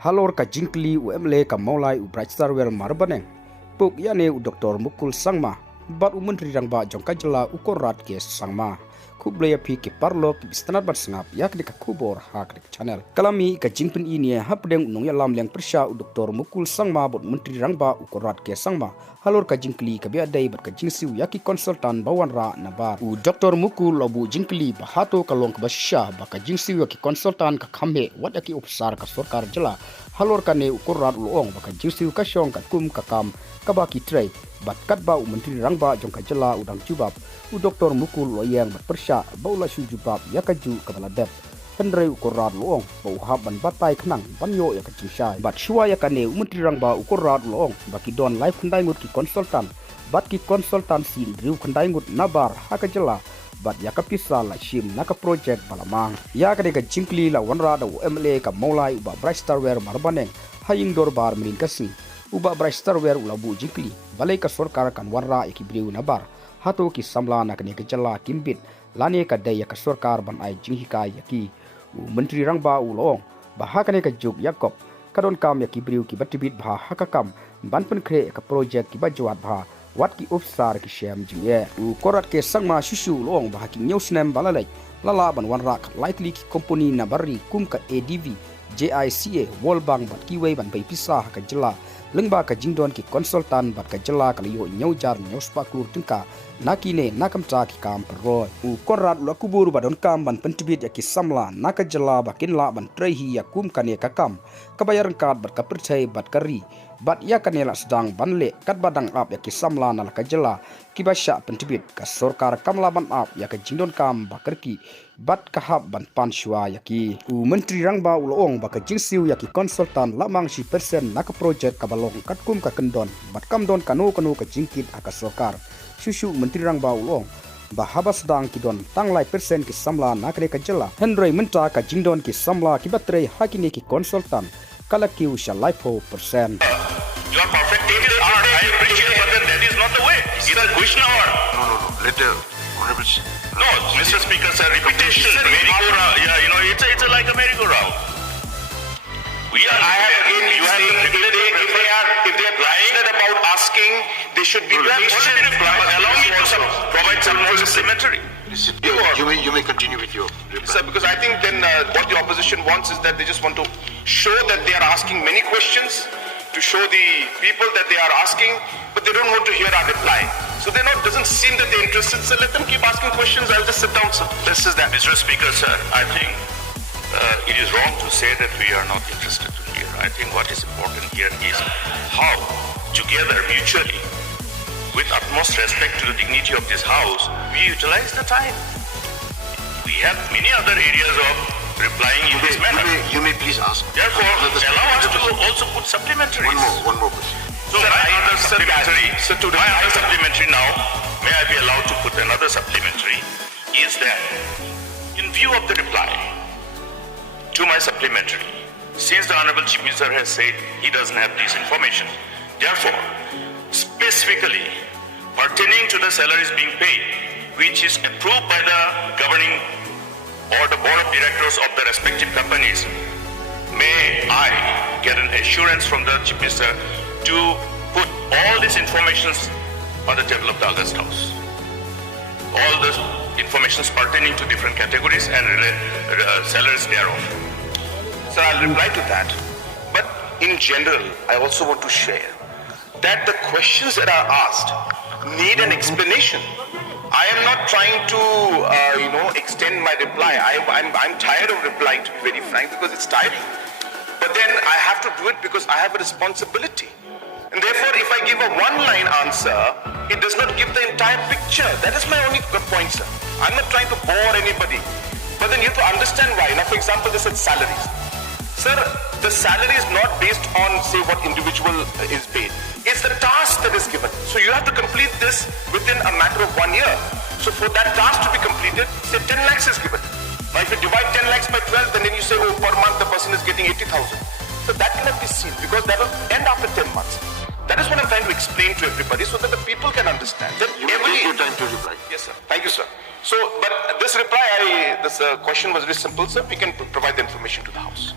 halor ka jingkylli u MLA ka Mawlai u Brightstar wer marbaneng puk yane u Dr. Mukul sangma bat u menteri rangba jingkylli u Conrad ke sangma kublaya pi ke parlo ki istanat bat sangap yak de ka kubor hak de channel kalami ka jingpin ini hapdeng unong ya lam leng persya u Dr. Mukul sangma bot menteri rangba u Conrad ke sangma halor ka jingkylli ka biadai bat ka jingsiu yaki konsultan wanrah nabar u Dr. Mukul lobu jingkylli bahato kalong ka basya ba ka jingsiu yaki konsultan ka khambe wat yaki upsar ka sarkar jala halor ka ne u Conrad luong ba ka jingsiu ka syong ka kum ka kam ka ba ki tray bat kat ba u menteri rangba jongka jala udang jubab u Dr. Mukul loyang bat persya baula shu jubab yakaju ka baladep Henry u Conrad luong ba u hab ban batai khnang banyo ya ka chingsai bat shua ya ka ne u menteri rangba u Conrad luong ba ki don life khandai ngut ki konsultan bat ki konsultan sin driu khandai ngut nabar haka jala bat ya ka pisa la shim na ka project balamang ya ka de ka jingkylli la wanrah da u MLA ka Mawlai ba Brightstar wer marbaneng haying dor bar min kasing uba Brightstar wer ulabu jingkylli balai ka sarkar kan wanrah ikibriu nabar hato ki samla na kane ka jala kimbit lane ka daya ka sarkar ban ai jinghika yaki u menteri rangba ulong ba hakane ka juk yakob kadon kam yaki briu ki batibit bha hakakam ban pen kre ka project ki bajwat bha wat ki ofsar ki shem jingye u korat ke sangma shushu ulong ba ki newsnem balalai lala ban wanrah likely ki company na bari kum ka ADV JICA World Bank bat ki wei ban bai pisa ka jala lengba ka jingdon ki konsultan bat ka jala ka liyo nyaujar nyospa klur tingka nakine nakam ta ki kam pro u Conrad la kubur badon kam ban pentibit ya ki samla naka jala ba kinla ban trehi ya kum kane ka kam kabayar kad bat ka perchay bat kari bat ya kanela sedang banle kat badang ap ya ki samla na ka jala ki basya pentibit ka sarkar kamla ban ap ya ka jingdon kam bakarki bat kahap ban panshwa yaki u menteri rangba ulong ba ka jingsiu yaki konsultan lamang si persen naka project ka balong katkum ka kendon bat kamdon kanu ka jingkit aka sarkar shushu menteri rangba ulong ba habas dang kidon tanglai persen ki samla nakre ka jala Henry menta ka jingdon ki samla ki batre hakini ki konsultan kalakiu sha lifo persen. You are perfect. Take it hard. I appreciate, but then that is not the way. Either question or No. Let the honorable. no, Mr. Speaker, sir. Repetition, merry-go-round. Yeah, it's like a merry-go-round. We are. I have again. You have the privilege. If they are passionate about asking, they should be. You have already replied. Allow me to provide some more supplementary. You may continue with your reply. Sir, because I think then what the opposition wants is that they just want to show that they are asking many questions, to show the people that they are asking, but they don't want to hear our reply. So doesn't seem that they're interested. So let them keep asking questions. I'll just sit down, sir. This is that. Mr. Speaker, sir, I think it is wrong to say that we are not interested to hear. I think what is important here is how, together, mutually, with utmost respect to the dignity of this House, we utilize the time. We have many other areas of replying in this manner. You may please ask. Therefore, allow us to also put supplementaries. One more question. So my other supplementary now, may I be allowed to put another supplementary, is that in view of the reply to my supplementary, since the Honorable Chief Minister has said he doesn't have this information, therefore, specifically pertaining to the salaries being paid, which is approved by the governing or the board of directors of the respective companies, may I get an assurance from the Chief Minister to put all these informations on the table of the August House. All the informations pertaining to different categories and salaries thereof. So I'll reply to that. But in general, I also want to share that the questions that are asked need an explanation. I am not trying to, extend my reply. I'm tired of replying, to be very frank, because it's tiring. But then I have to do it because I have a responsibility. And therefore, if I give a one-line answer, it does not give the entire picture. That is my only point, sir. I'm not trying to bore anybody. But then you have to understand why. Now, for example, they said salaries. Sir, the salary is not based on, say, what individual is paid. It's the task that is given. So you have to complete this within a matter of 1 year. So for that task to be completed, say 10 lakhs is given. Now if you divide 10 lakhs by 12, then you say, oh, per month the person is getting 80,000. So that cannot be seen because that will end after 10 months. That is what I'm trying to explain to everybody so that the people can understand. That You will take your time to reply. Yes, sir. Thank you, sir. So, but this reply, this question was very simple, sir. We can provide the information to the House.